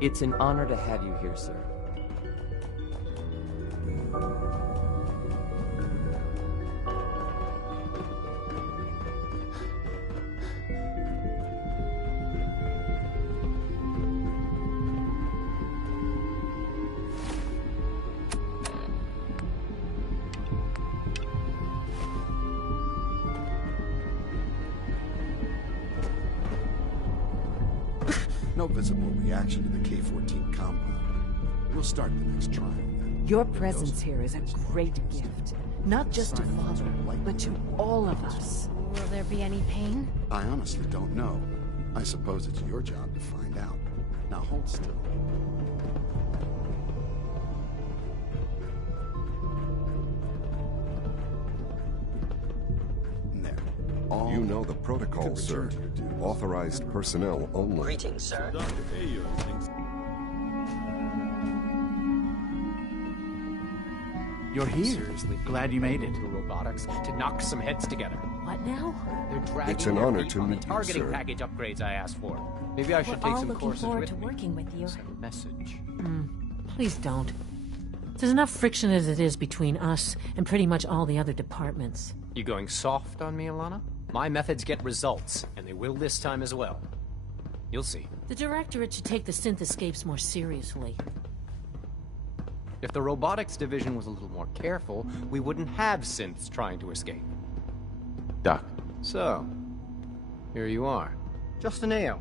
It's an honor to have you here, sir. No visible reaction to the K-14 compound. We'll start the next trial. Your presence here is a great gift. Not just to Father, but to all of us. Will there be any pain? I honestly don't know. I suppose it's your job to find out. Now hold still. There. All You know the protocol, sir. Authorized personnel only. Greetings, sir. You're here. Seriously, glad you made it. Robotics to knock some heads together. What now? They're dragging It's an their honor feet to on the meet you, targeting sir. package upgrades I asked for. Maybe I should We're take all some looking courses forward with to me. working with you. Send a message. Please don't. There's enough friction as it is between us and pretty much all the other departments. You going soft on me, Alana? My methods get results, and they will this time as well. You'll see. The Directorate should take the synth escapes more seriously. If the robotics division was a little more careful, we wouldn't have synths trying to escape. Doc. So, here you are. Justin Ao,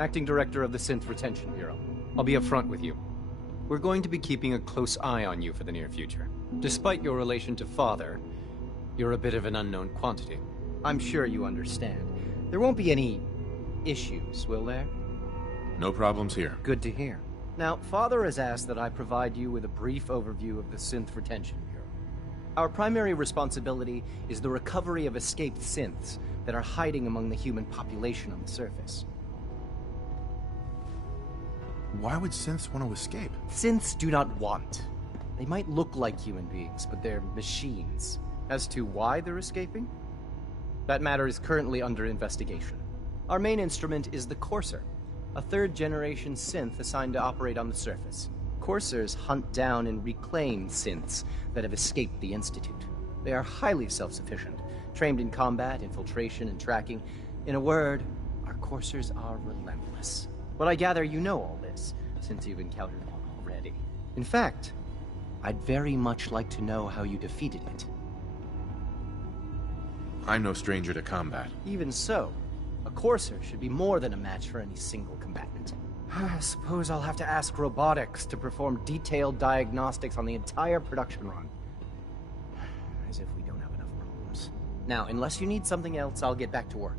acting director of the Synth Retention Bureau. I'll be upfront with you. We're going to be keeping a close eye on you for the near future. Despite your relation to Father, you're a bit of an unknown quantity. I'm sure you understand. There won't be any issues, will there? No problems here. Good to hear. Now, Father has asked that I provide you with a brief overview of the Synth Retention Bureau. Our primary responsibility is the recovery of escaped synths that are hiding among the human population on the surface. Why would synths want to escape? Synths do not want. They might look like human beings, but they're machines. As to why they're escaping? That matter is currently under investigation. Our main instrument is the Courser, a third-generation synth assigned to operate on the surface. Coursers hunt down and reclaim synths that have escaped the Institute. They are highly self-sufficient, trained in combat, infiltration, and tracking. In a word, our Coursers are relentless. But I gather you know all this, since you've encountered one already. In fact, I'd very much like to know how you defeated it. I'm no stranger to combat. Even so, a Courser should be more than a match for any single combatant. I suppose I'll have to ask robotics to perform detailed diagnostics on the entire production run. As if we don't have enough problems. Now, unless you need something else, I'll get back to work.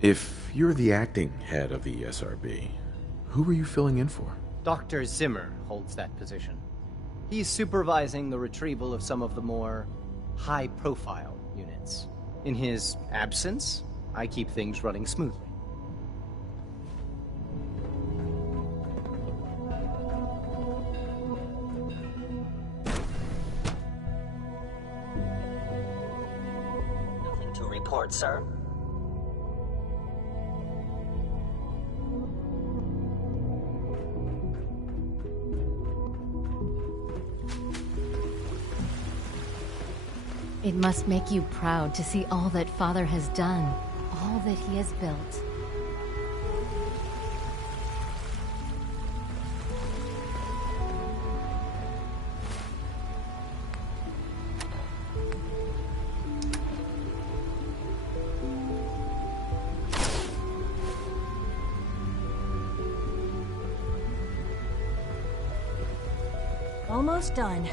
If you're the acting head of the SRB, who were you filling in for? Dr. Zimmer holds that position. He's supervising the retrieval of some of the more high-profile units. In his absence, I keep things running smoothly. Nothing to report, sir. It must make you proud to see all that Father has done, all that he has built. Almost done.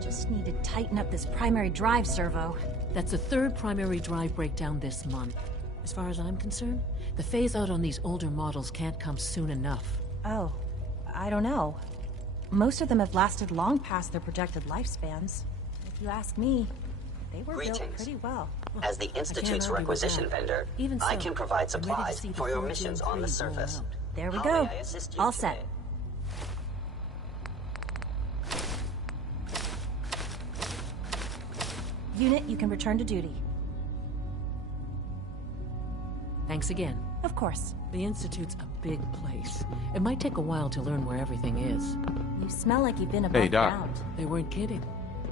Just need to tighten up this primary drive servo. That's the third primary drive breakdown this month. As far as I'm concerned, the phase-out on these older models can't come soon enough. Oh, I don't know. Most of them have lasted long past their projected lifespans. If you ask me, they were built pretty well. As the Institute's requisition vendor, Even so, I can provide I'm ready to supplies see the for your 4G missions and on the 3 roll surface. out. There we How go. may I assist you All today? set. Unit, you can return to duty. Thanks again. Of course. The Institute's a big place. It might take a while to learn where everything is. You smell like you've been above Hey, Doc. ground. They weren't kidding.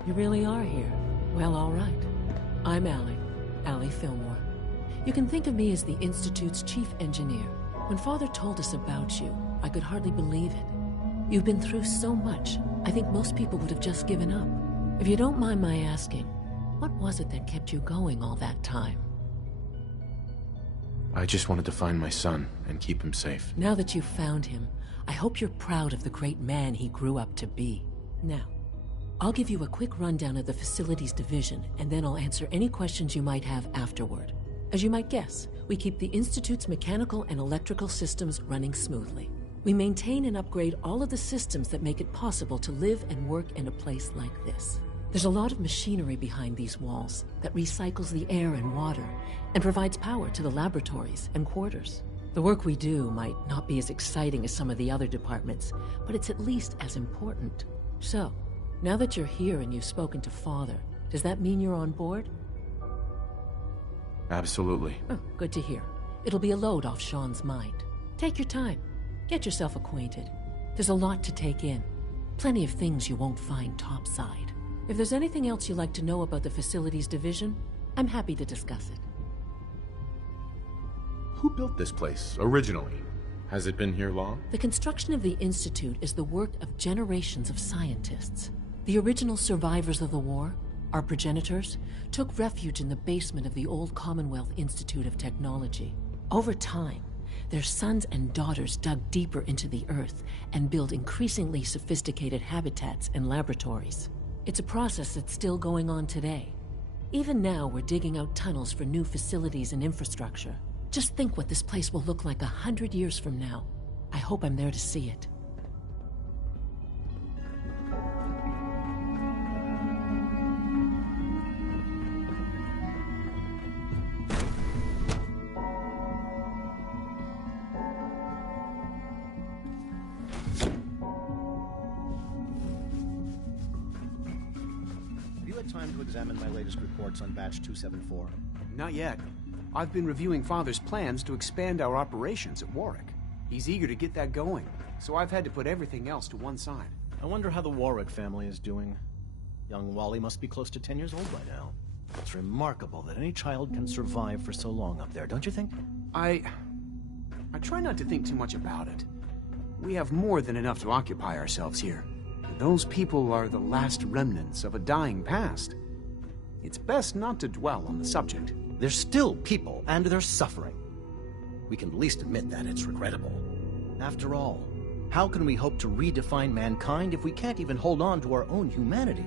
You really are here. Well, all right. I'm Allie Fillmore. You can think of me as the Institute's chief engineer. When Father told us about you, I could hardly believe it. You've been through so much, I think most people would have just given up. If you don't mind my asking, what was it that kept you going all that time? I just wanted to find my son and keep him safe. Now that you've found him, I hope you're proud of the great man he grew up to be. Now, I'll give you a quick rundown of the Facilities Division, and then I'll answer any questions you might have afterward. As you might guess, we keep the Institute's mechanical and electrical systems running smoothly. We maintain and upgrade all of the systems that make it possible to live and work in a place like this. There's a lot of machinery behind these walls that recycles the air and water and provides power to the laboratories and quarters. The work we do might not be as exciting as some of the other departments, but it's at least as important. So, now that you're here and you've spoken to Father, does that mean you're on board? Absolutely. Oh, good to hear. It'll be a load off Sean's mind. Take your time. Get yourself acquainted. There's a lot to take in. Plenty of things you won't find topside. If there's anything else you'd like to know about the Facilities Division, I'm happy to discuss it. Who built this place originally? Has it been here long? The construction of the Institute is the work of generations of scientists. The original survivors of the war, our progenitors, took refuge in the basement of the old Commonwealth Institute of Technology. Over time, their sons and daughters dug deeper into the earth and built increasingly sophisticated habitats and laboratories. It's a process that's still going on today. Even now, we're digging out tunnels for new facilities and infrastructure. Just think what this place will look like 100 years from now. I hope I'm there to see it. Have you had time to examine my latest reports on Batch 274? Not yet. I've been reviewing Father's plans to expand our operations at Warwick. He's eager to get that going, so I've had to put everything else to one side. I wonder how the Warwick family is doing. Young Wally must be close to 10 years old by now. It's remarkable that any child can survive for so long up there, don't you think? I try not to think too much about it. We have more than enough to occupy ourselves here. Those people are the last remnants of a dying past. It's best not to dwell on the subject. They're still people, and they're suffering. We can at least admit that it's regrettable. After all, how can we hope to redefine mankind if we can't even hold on to our own humanity?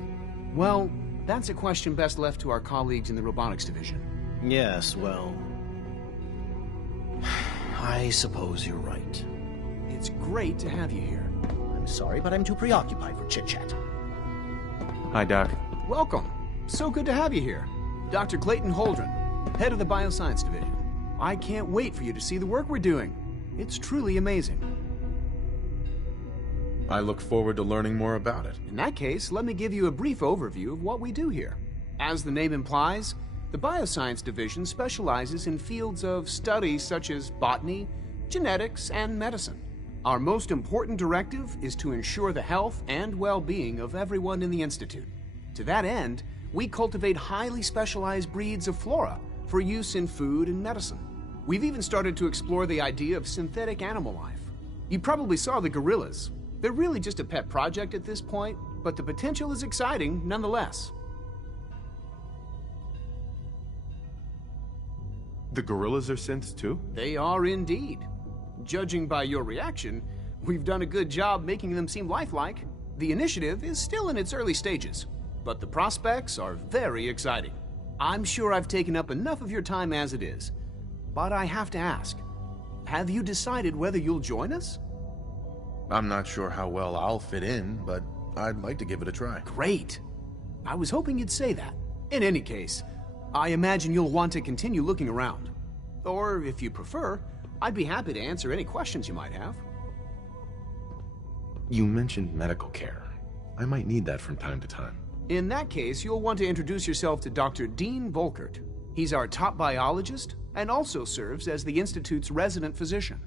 Well, that's a question best left to our colleagues in the Robotics Division. Yes, well... I suppose you're right. It's great to have you here. I'm sorry, but I'm too preoccupied for chit-chat. Hi, Doc. Welcome. So good to have you here. Dr. Clayton Holdren, head of the Bioscience Division. I can't wait for you to see the work we're doing. It's truly amazing. I look forward to learning more about it. In that case, let me give you a brief overview of what we do here. As the name implies, the Bioscience Division specializes in fields of study such as botany, genetics, and medicine. Our most important directive is to ensure the health and well-being of everyone in the Institute. To that end, we cultivate highly specialized breeds of flora for use in food and medicine. We've even started to explore the idea of synthetic animal life. You probably saw the gorillas. They're really just a pet project at this point, but the potential is exciting nonetheless. The gorillas are synths too? They are indeed. Judging by your reaction, we've done a good job making them seem lifelike. The initiative is still in its early stages, but the prospects are very exciting. I'm sure I've taken up enough of your time as it is, but I have to ask, have you decided whether you'll join us? I'm not sure how well I'll fit in, but I'd like to give it a try. Great. I was hoping you'd say that. In any case, I imagine you'll want to continue looking around. Or, if you prefer, I'd be happy to answer any questions you might have. You mentioned medical care. I might need that from time to time. In that case, you'll want to introduce yourself to Dr. Dean Volkert. He's our top biologist and also serves as the Institute's resident physician.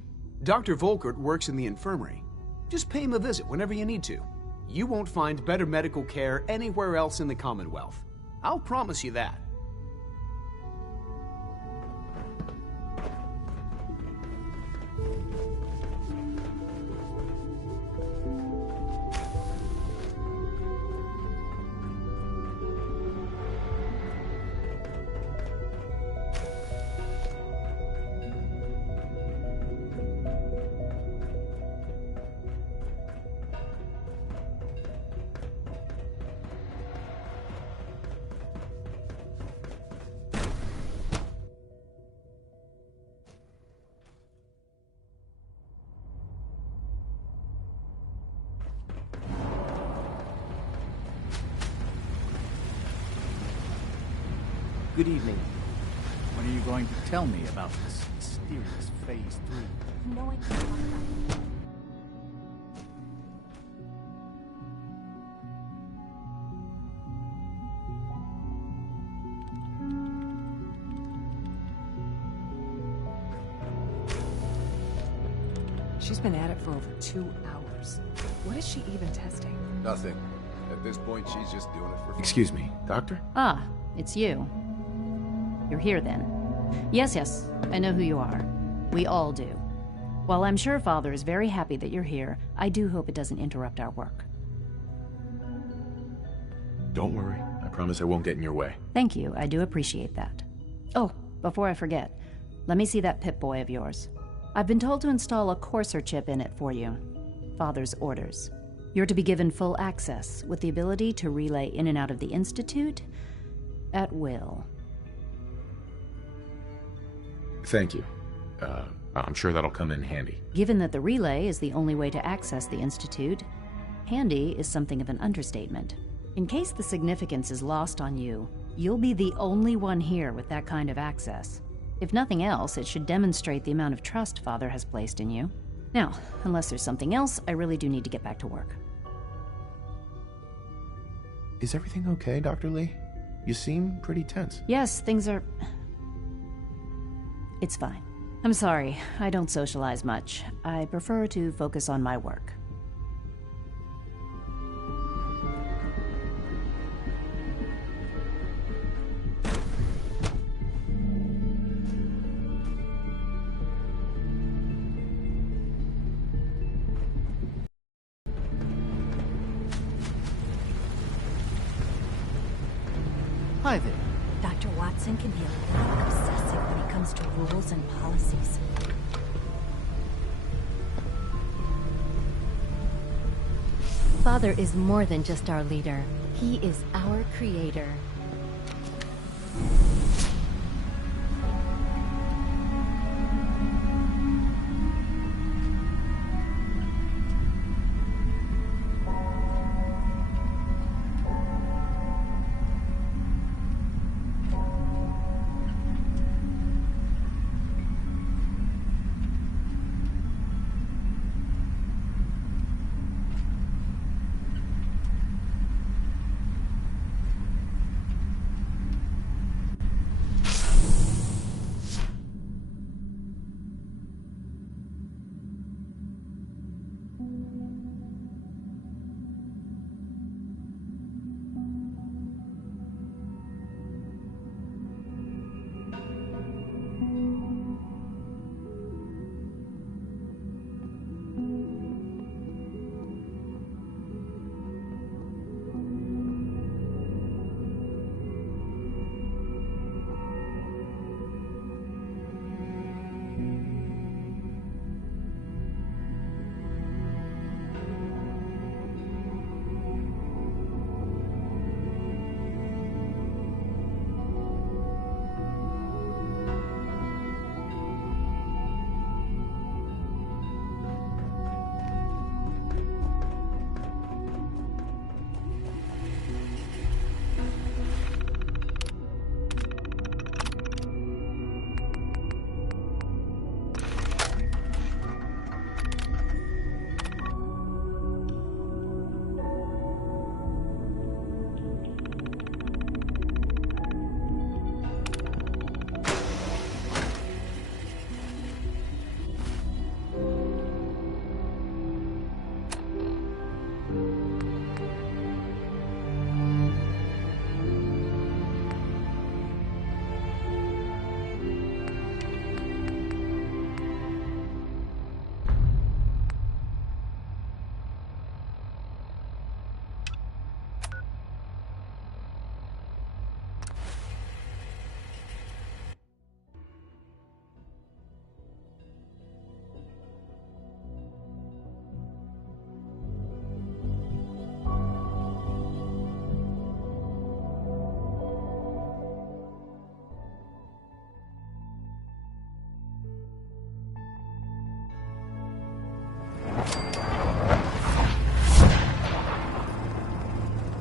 Dr. Volkert works in the infirmary. Just pay him a visit whenever you need to. You won't find better medical care anywhere else in the Commonwealth. I'll promise you that. Good evening. What are you going to tell me about this mysterious Phase 3? No, I can't talk about it. She's been at it for over 2 hours. What is she even testing? Nothing. At this point, she's just doing it for fun. Excuse me, Doctor? Ah, it's you. You're here then. Yes, I know who you are. We all do. While I'm sure Father is very happy that you're here, I do hope it doesn't interrupt our work. Don't worry. I promise I won't get in your way. Thank you, I do appreciate that. Oh, before I forget, let me see that Pip-Boy of yours. I've been told to install a Courser chip in it for you. Father's orders. You're to be given full access, with the ability to relay in and out of the Institute at will. Thank you. I'm sure that'll come in handy. Given that the relay is the only way to access the Institute, handy is something of an understatement. In case the significance is lost on you, you'll be the only one here with that kind of access. If nothing else, it should demonstrate the amount of trust Father has placed in you. Now, unless there's something else, I really do need to get back to work. Is everything okay, Dr. Lee? You seem pretty tense. Yes, things are... It's fine. I'm sorry, I don't socialize much. I prefer to focus on my work. Hi there. Dr. Watson can be a little obsessive when it comes to rules and policies. Father is more than just our leader. He is our creator.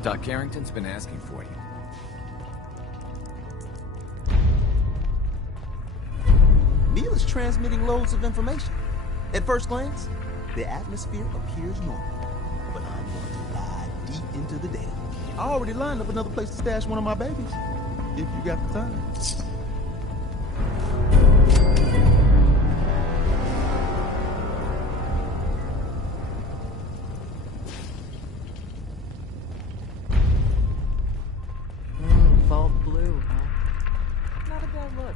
Doc Carrington's been asking for you. Neil is transmitting loads of information. At first glance, the atmosphere appears normal. But I'm going to dive deep into the data. I already lined up another place to stash one of my babies. If you got the time. Vault blue, huh? Not a bad look.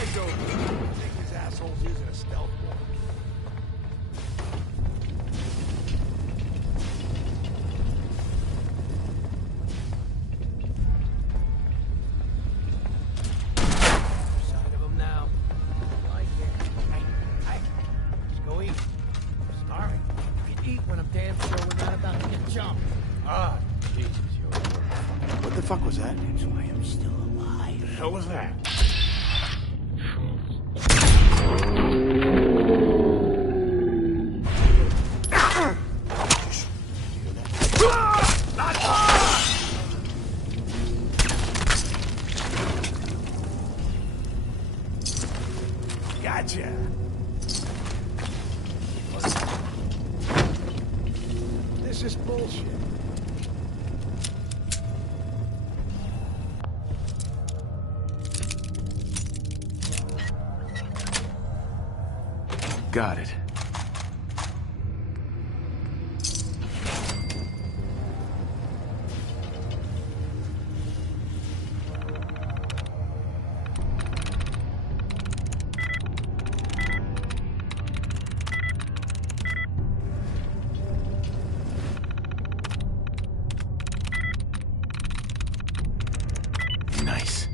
eyes open. I think this asshole's using a stealth wall. hell was that? Gotcha. This is bullshit. Got it. Nice.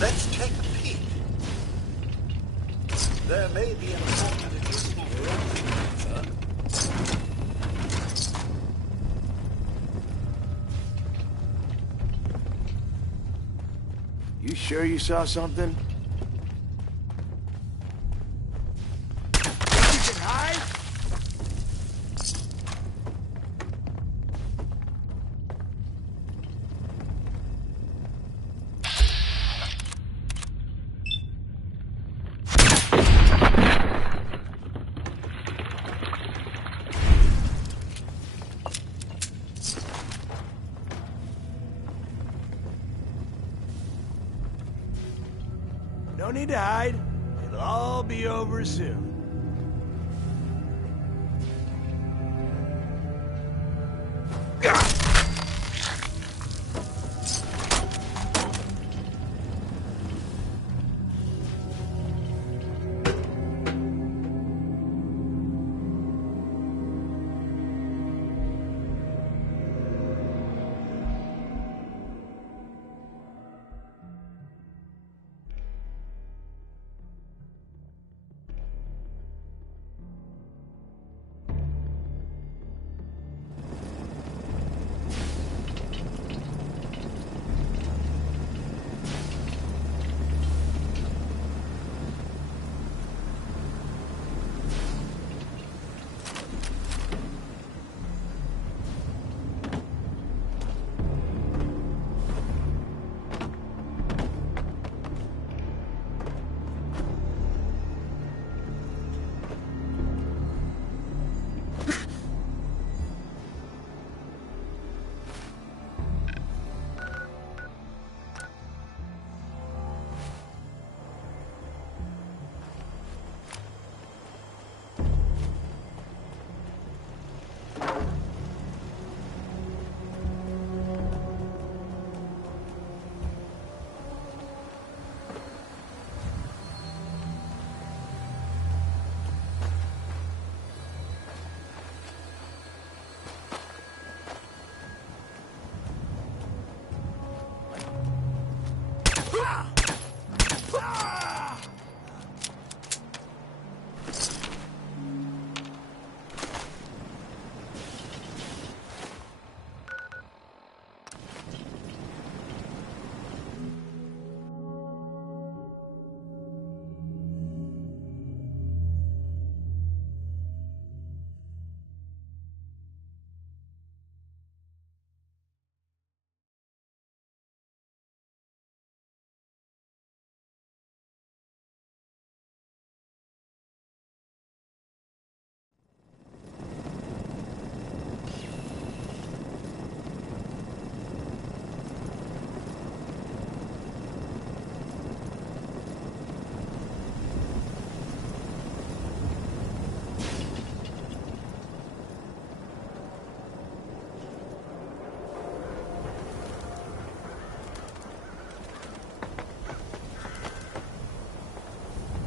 Let's take a peek. There may be an important and useful reference. You sure you saw something? You can hide? No need to hide. It'll all be over soon.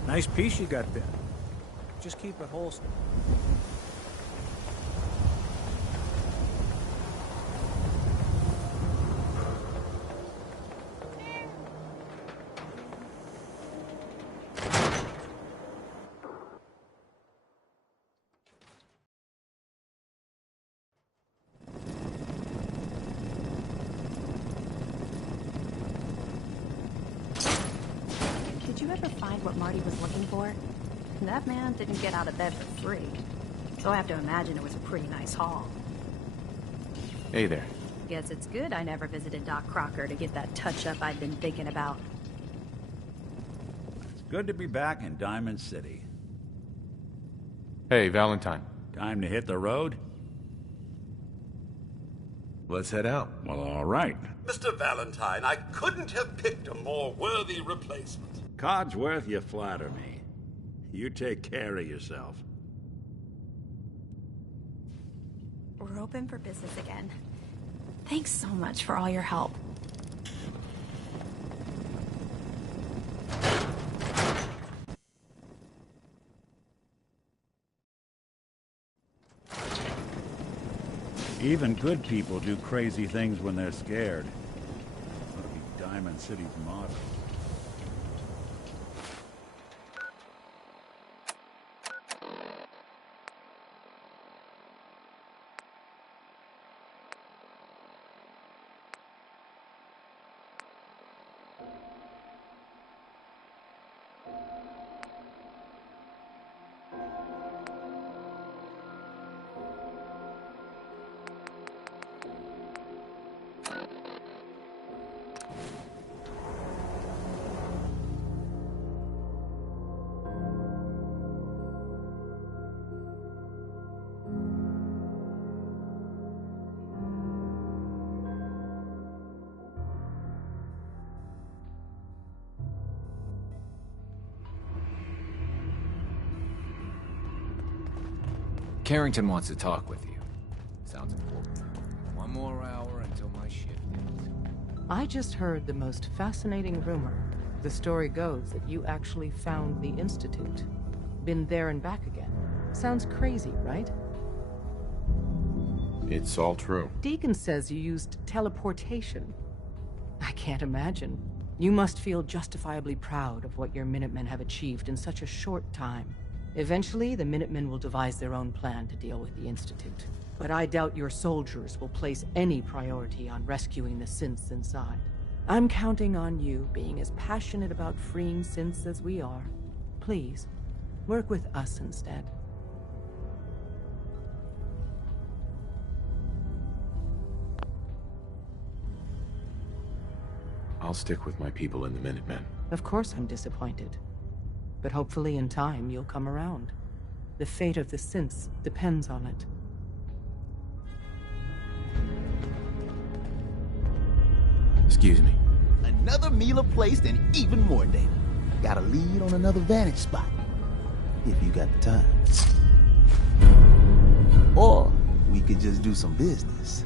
Nice piece you got there. Just keep it holstered. you ever find what Marty was looking for? That man didn't get out of bed for free. So I have to imagine it was a pretty nice haul. Hey there. Guess it's good I never visited Doc Crocker to get that touch-up I'd been thinking about. It's good to be back in Diamond City. Hey, Valentine. Time to hit the road? Let's head out. Well, all right. Mr. Valentine, I couldn't have picked a more worthy replacement. Codsworth, you flatter me. You take care of yourself. We're open for business again. Thanks so much for all your help. Even good people do crazy things when they're scared. That'll be Diamond City's motto. Carrington wants to talk with you. Sounds important. One more hour until my shift ends. I just heard the most fascinating rumor. The story goes that you actually found the Institute. Been there and back again. Sounds crazy, right? It's all true. Deacon says you used teleportation. I can't imagine. You must feel justifiably proud of what your Minutemen have achieved in such a short time. Eventually, the Minutemen will devise their own plan to deal with the Institute. But I doubt your soldiers will place any priority on rescuing the synths inside. I'm counting on you being as passionate about freeing synths as we are. Please, work with us instead. I'll stick with my people in the Minutemen. Of course I'm disappointed. But hopefully in time you'll come around. The fate of the synths depends on it. Excuse me. Another Mila placed and even more data. Got a lead on another vantage spot. If you got the time. Or we could just do some business.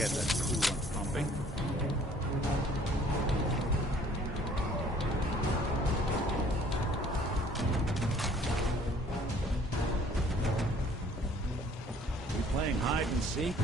get that coolant pumping. We playing hide and seek?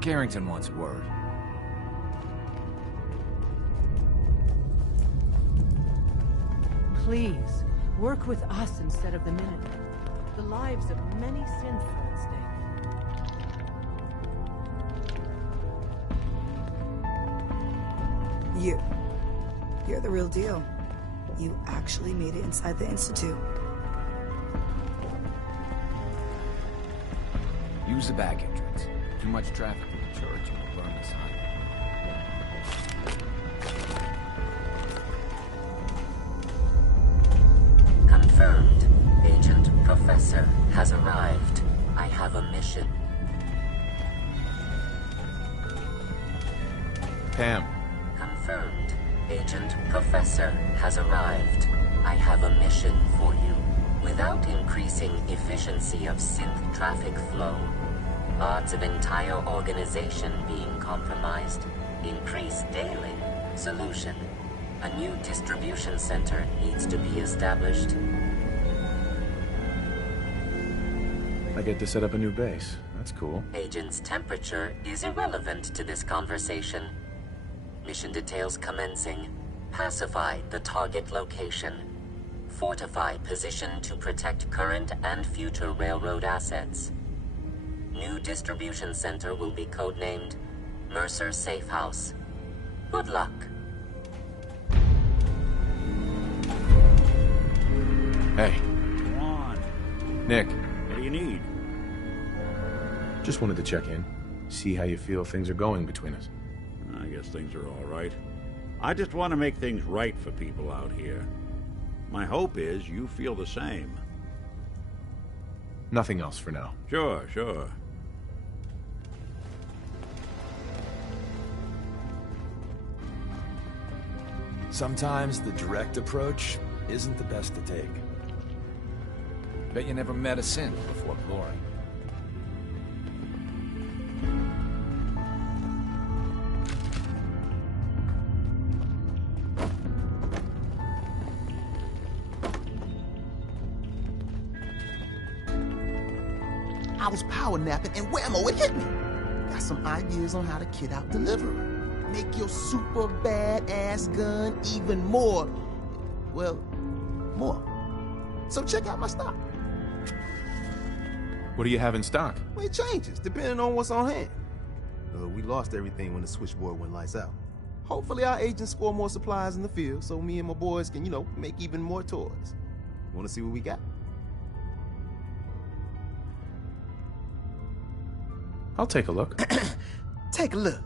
Carrington wants word. Please, work with us instead of the Minutemen. The lives of many synths are at stake. You're the real deal. You actually made it inside the Institute. Use the back entrance. Too much traffic to the church and we'll burn the sign. Confirmed. Agent Professor has arrived. I have a mission. Pam. Confirmed. Agent Professor has arrived. I have a mission for you. Without increasing efficiency of synth traffic flow, odds of entire organization being compromised increase daily. Solution. A new distribution center needs to be established. I get to set up a new base. That's cool. Agent's temperature is irrelevant to this conversation. Mission details commencing. Pacify the target location. Fortify position to protect current and future railroad assets. New distribution center will be codenamed Mercer Safe House. Good luck. Hey. Come on. Nick. What do you need? Just wanted to check in. See how you feel things are going between us. I guess things are all right. I just want to make things right for people out here. My hope is you feel the same. Nothing else for now. Sure, sure. Sometimes the direct approach isn't the best to take. Bet you never met a synth before Glory. I was power napping and whammo, it hit me. Got some ideas on how to kit out Deliverer. Make your super badass gun even more, well, more. So check out my stock. What do you have in stock? Well, it changes, depending on what's on hand. We lost everything when the switchboard went lights out. Hopefully our agents score more supplies in the field so me and my boys can, make even more toys. Want to see what we got? I'll take a look. Take a look.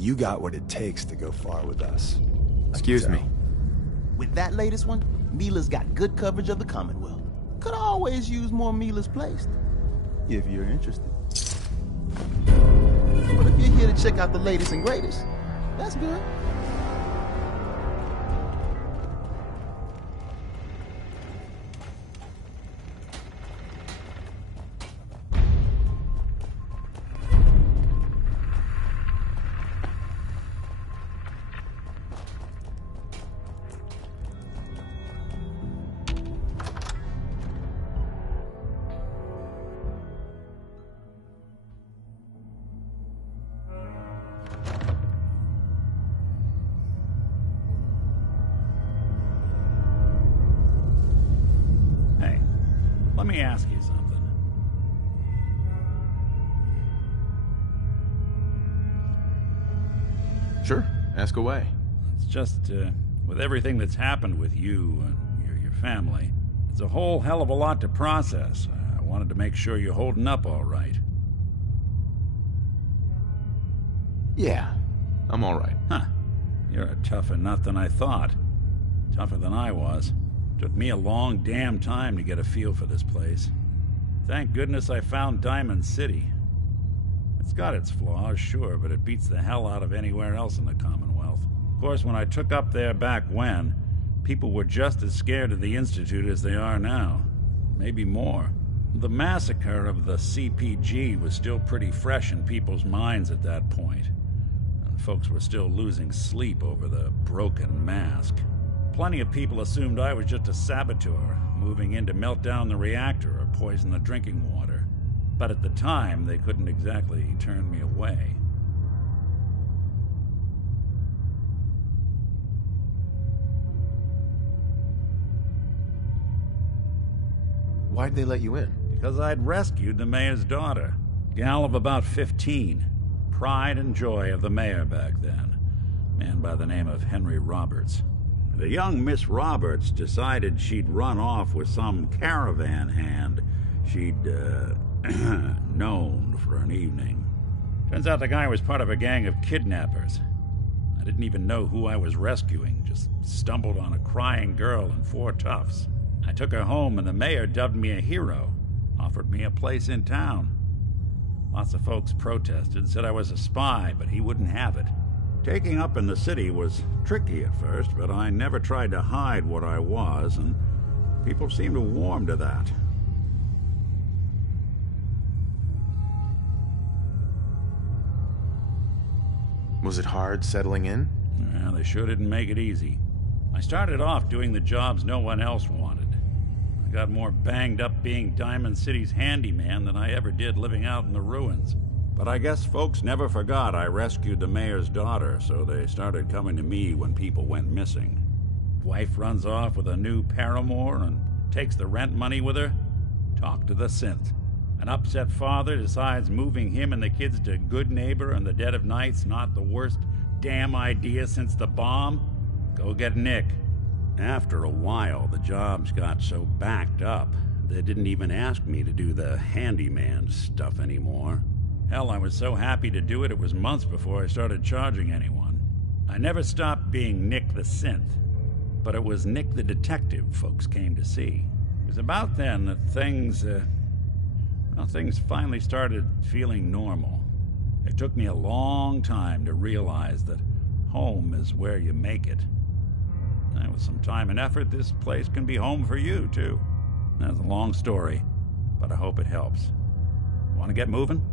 You got what it takes to go far with us. Excuse me. With that latest one, Mila's got good coverage of the Commonwealth. Could always use more Mila's placed, if you're interested. But if you're here to check out the latest and greatest, that's good. Let me ask you something. Sure, ask away. It's just, with everything that's happened with you and your family, it's a whole hell of a lot to process. I wanted to make sure you're holding up all right. Yeah, I'm all right. Huh. You're a tougher nut than I thought. Tougher than I was. Took me a long damn time to get a feel for this place. Thank goodness I found Diamond City. It's got its flaws, sure, but it beats the hell out of anywhere else in the Commonwealth. Of course, when I took up there back when, people were just as scared of the Institute as they are now. Maybe more. The massacre of the CPG was still pretty fresh in people's minds at that point, and folks were still losing sleep over the broken mask. Plenty of people assumed I was just a saboteur, moving in to melt down the reactor or poison the drinking water. But at the time, they couldn't exactly turn me away. Why'd they let you in? Because I'd rescued the mayor's daughter. Gal of about 15. Pride and joy of the mayor back then. Man by the name of Henry Roberts. The young Miss Roberts decided she'd run off with some caravan hand she'd, known for an evening. Turns out the guy was part of a gang of kidnappers. I didn't even know who I was rescuing, just stumbled on a crying girl and 4 toughs. I took her home and the mayor dubbed me a hero, offered me a place in town. Lots of folks protested, said I was a spy, but he wouldn't have it. Taking up in the city was tricky at first, but I never tried to hide what I was, and people seemed to warm to that. Was it hard settling in? Yeah, they sure didn't make it easy. I started off doing the jobs no one else wanted. I got more banged up being Diamond City's handyman than I ever did living out in the ruins. But I guess folks never forgot I rescued the mayor's daughter, so they started coming to me when people went missing. Wife runs off with a new paramour and takes the rent money with her. Talk to the synth. An upset father decides moving him and the kids to Good Neighbor in the dead of night's not the worst damn idea since the bomb. Go get Nick. After a while, the jobs got so backed up, they didn't even ask me to do the handyman stuff anymore. Hell, I was so happy to do it, it was months before I started charging anyone. I never stopped being Nick the Synth, but it was Nick the Detective folks came to see. It was about then that things finally started feeling normal. It took me a long time to realize that home is where you make it. And with some time and effort, this place can be home for you, too. That's a long story, but I hope it helps. Want to get moving?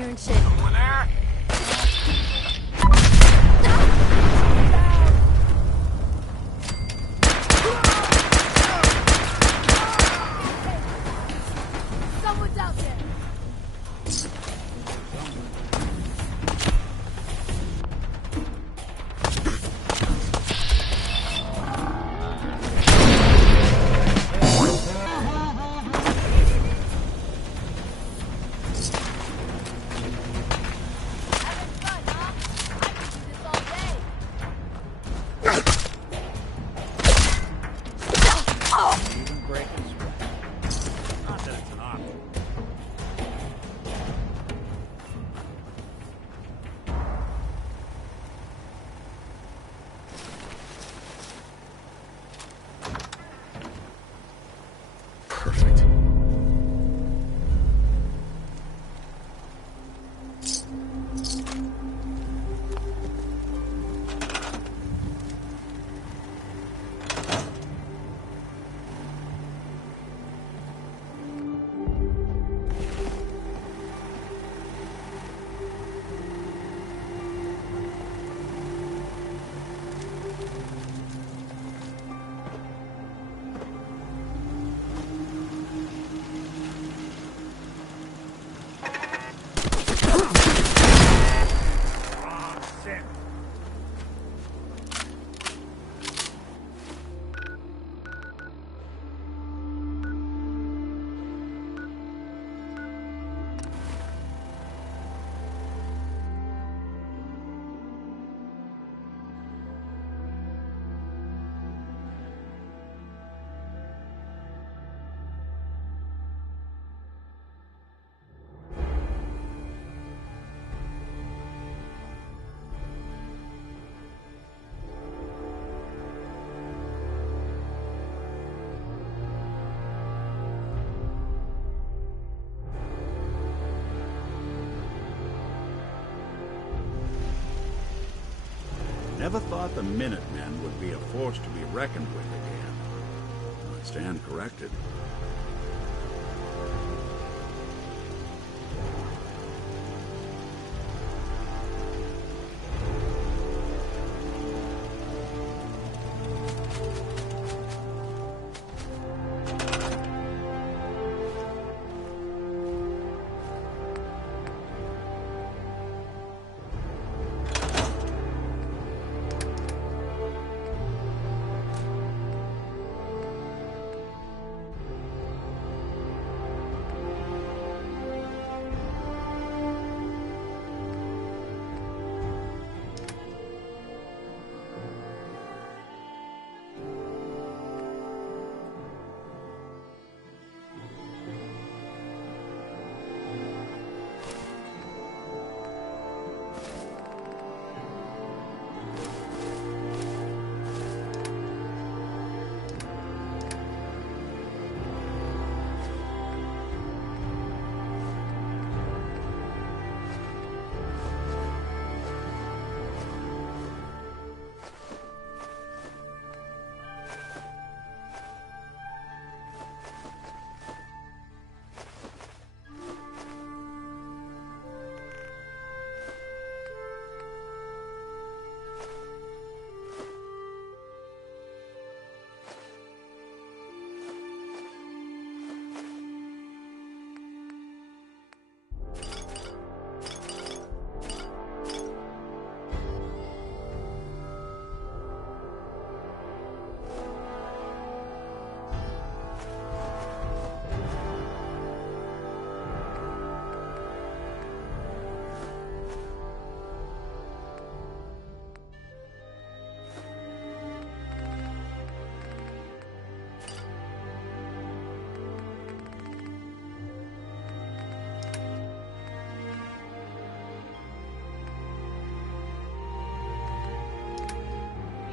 Hearing shit. Someone there? Someone's out there. Never thought the Minutemen would be a force to be reckoned with again. I stand corrected.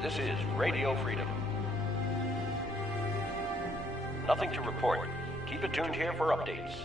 This is Radio Freedom. Nothing to report. Keep it tuned here for updates.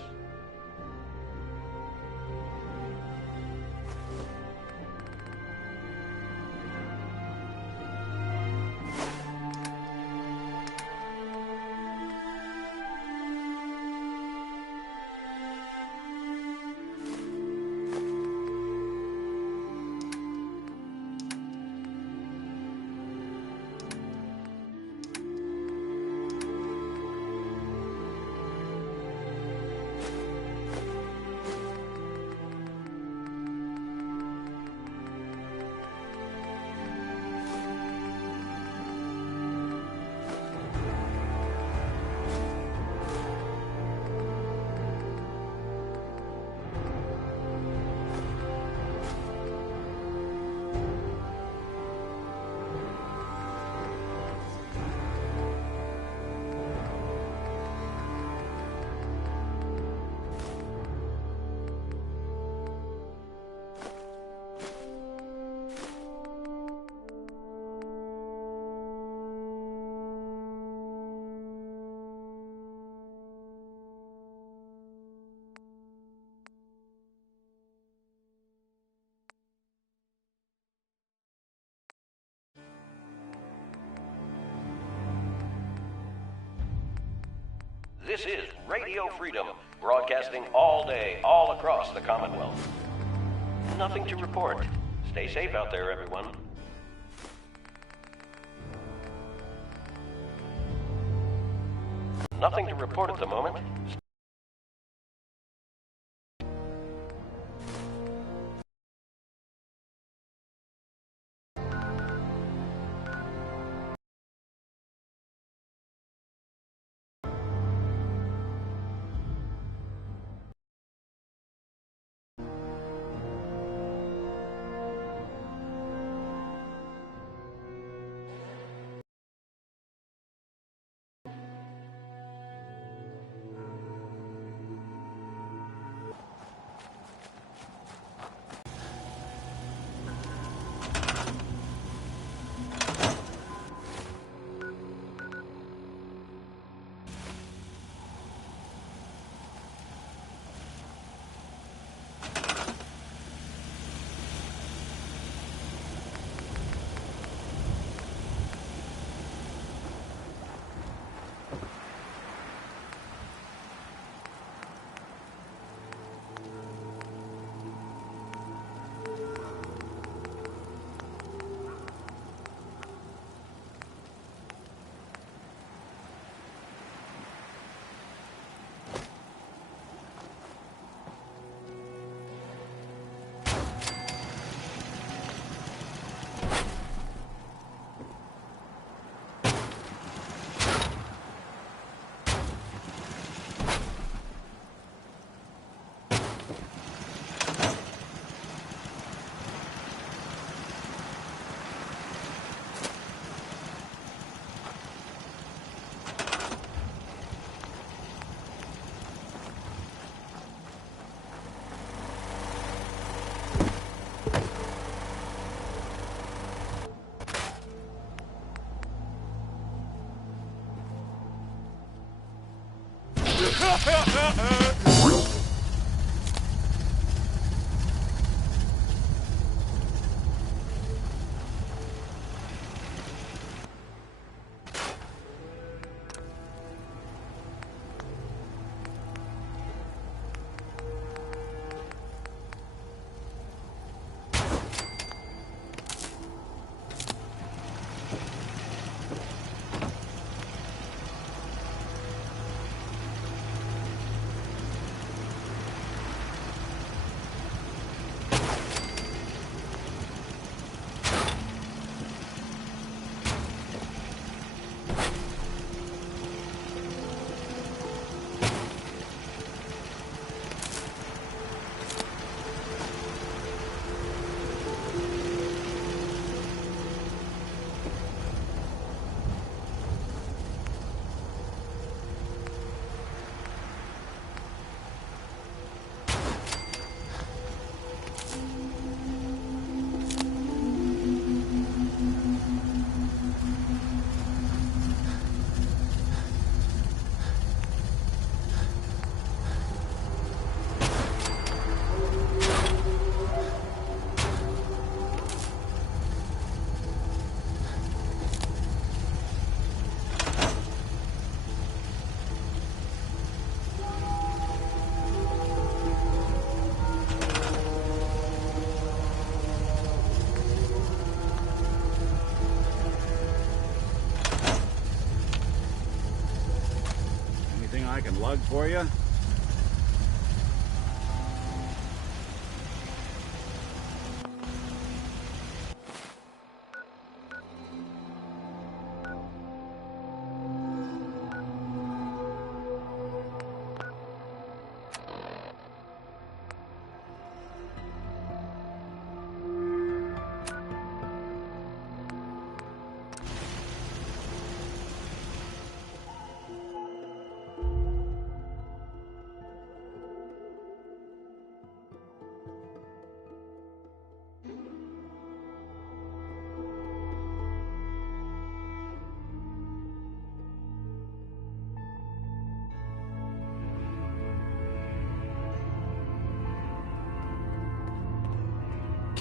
This is Radio Freedom, broadcasting all day, all across the Commonwealth. Nothing to report. Stay safe out there, everyone. Nothing to report at the moment. I can lug for you?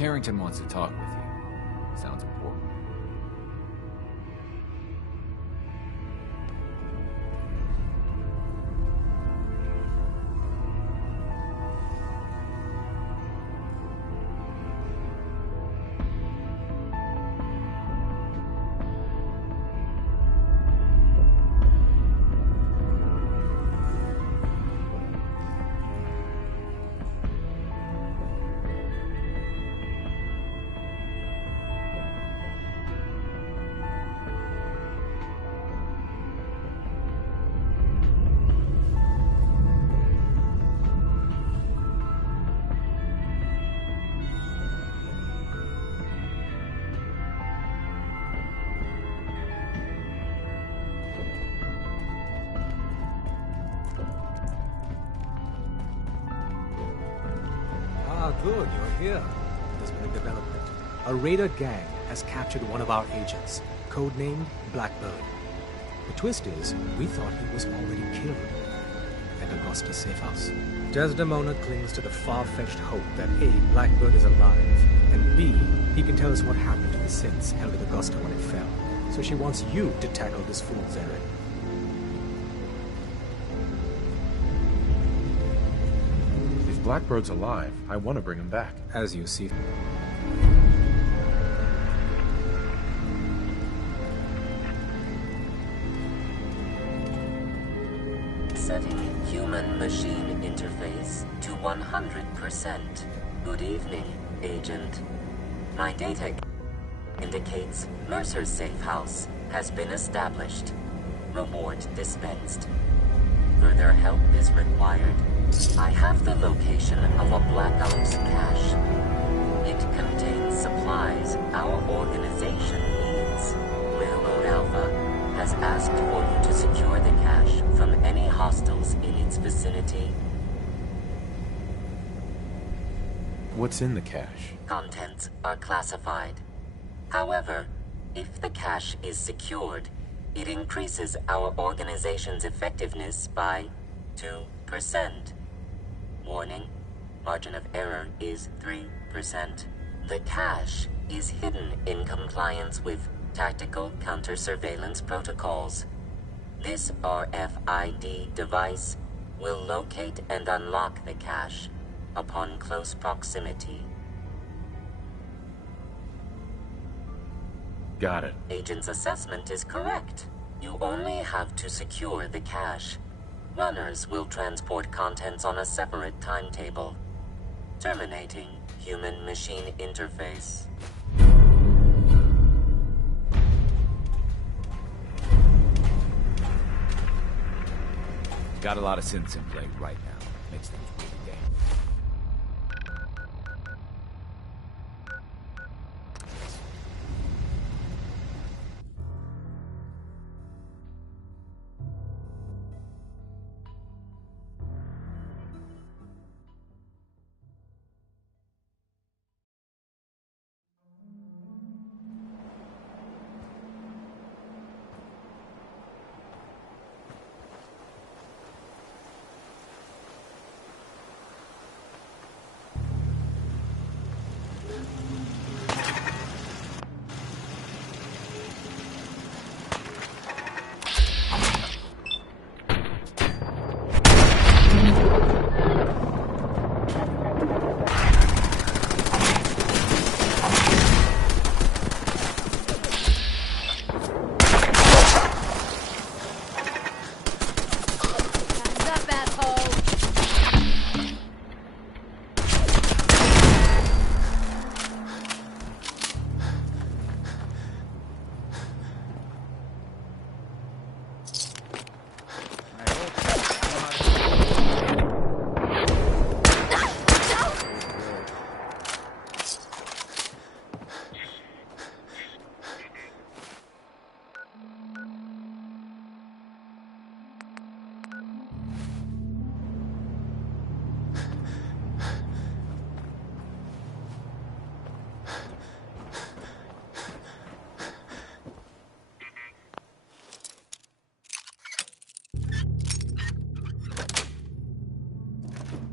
Carrington wants to talk with you. Sounds important. Ah, good, you're here. There's been a development. A raider gang has captured one of our agents, codenamed Blackbird. The twist is, we thought he was already killed at Augusta's safe house. Desdemona clings to the far-fetched hope that A, Blackbird is alive, and B, he can tell us what happened to the synths held at Augusta when it fell. So she wants you to tackle this fool's errand. If Blackbird's alive, I want to bring him back. As you see. Setting human-machine interface to 100%. Good evening, Agent. My data indicates Mercer's safe house has been established. Reward dispensed. Further help is required. I have the location of a Black Ops cache. It contains supplies our organization needs. Railroad Alpha has asked for you to secure the cache from any hostiles in its vicinity. What's in the cache? Contents are classified. However, if the cache is secured, it increases our organization's effectiveness by 2%. Warning, margin of error is 3%. The cache is hidden in compliance with tactical counter-surveillance protocols. This RFID device will locate and unlock the cache upon close proximity. Got it. Agent's assessment is correct. You only have to secure the cache. Runners will transport contents on a separate timetable. Terminating human-machine interface. Got a lot of synths in play right now. Makes things really game.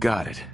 Got it.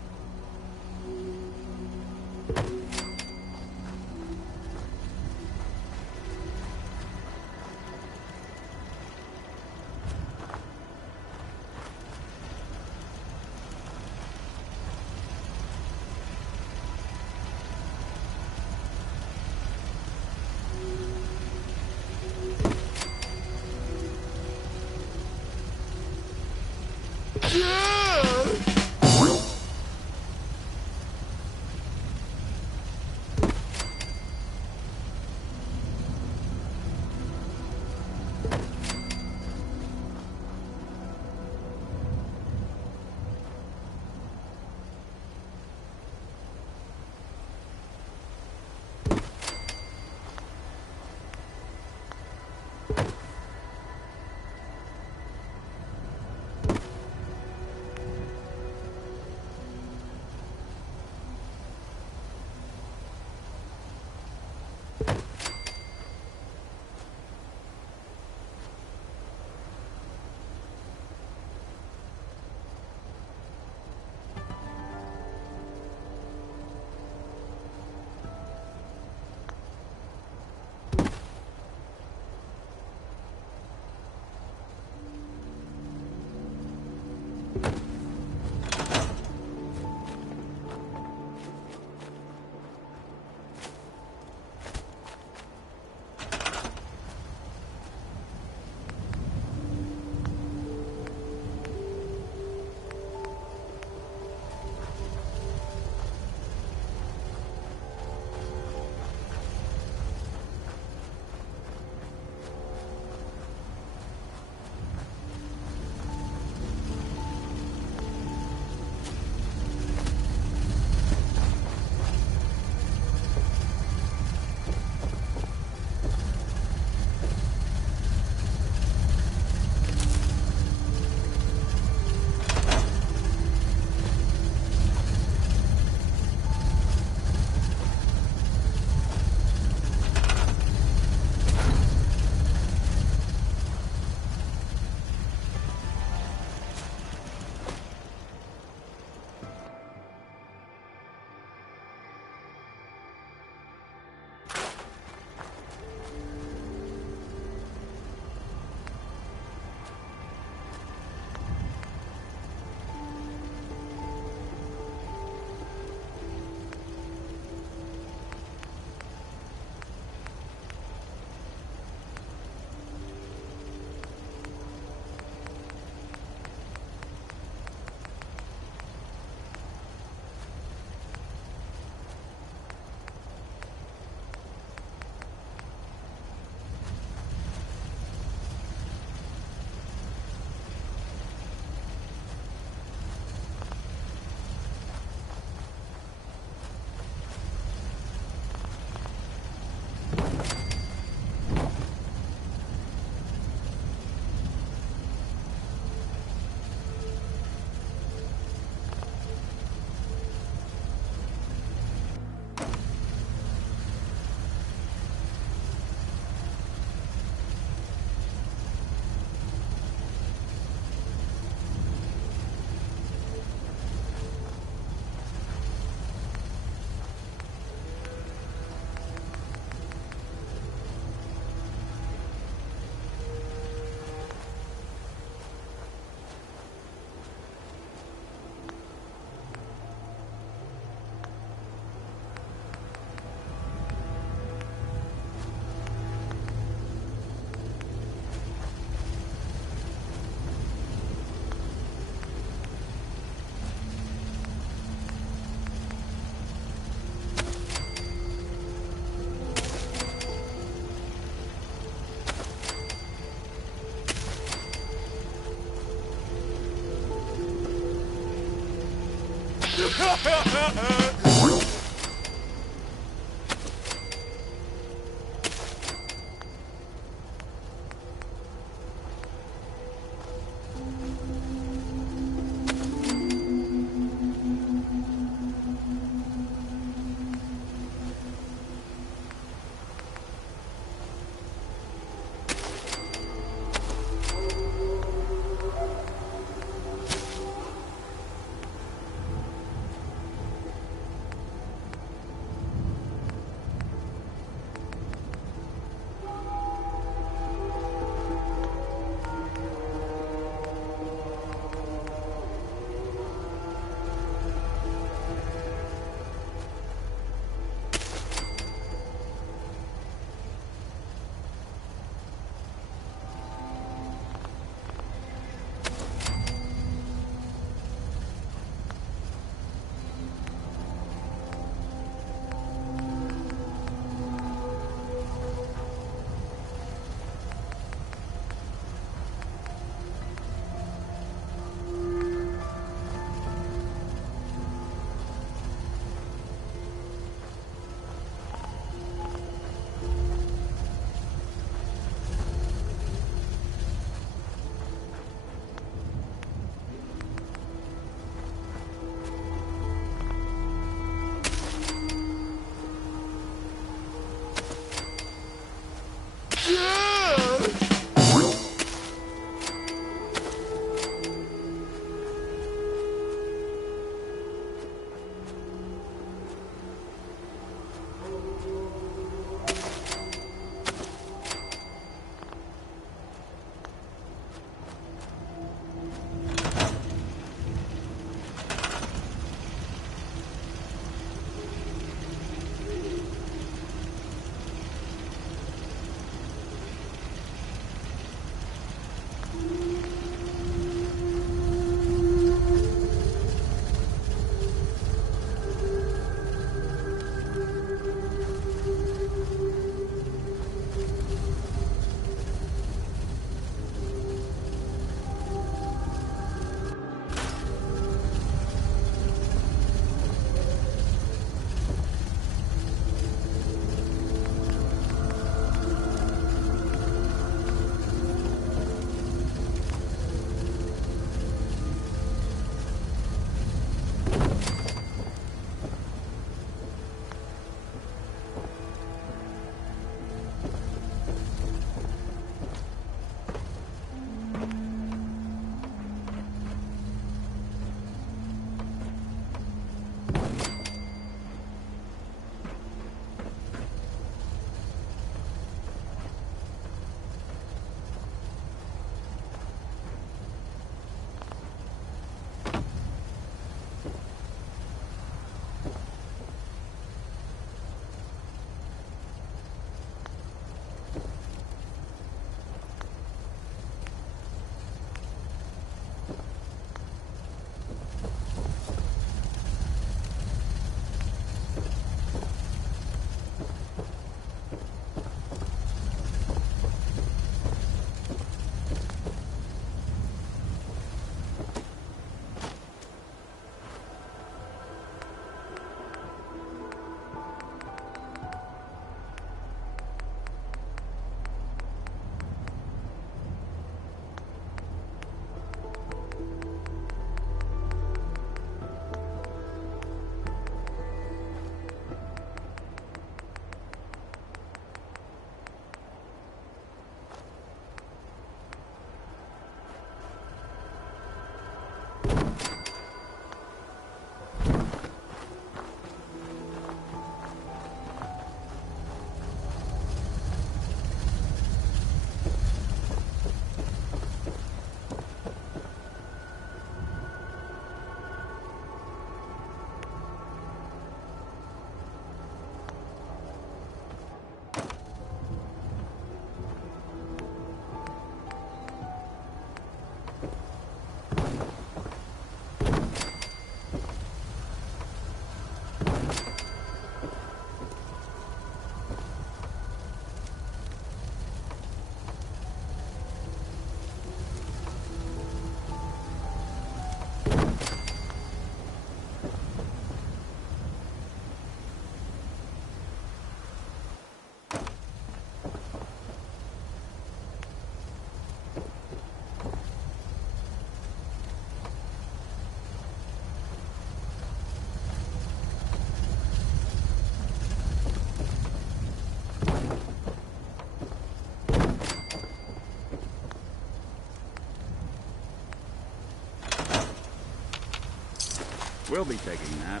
We'll be taking that.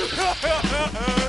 Ha ha ha ha!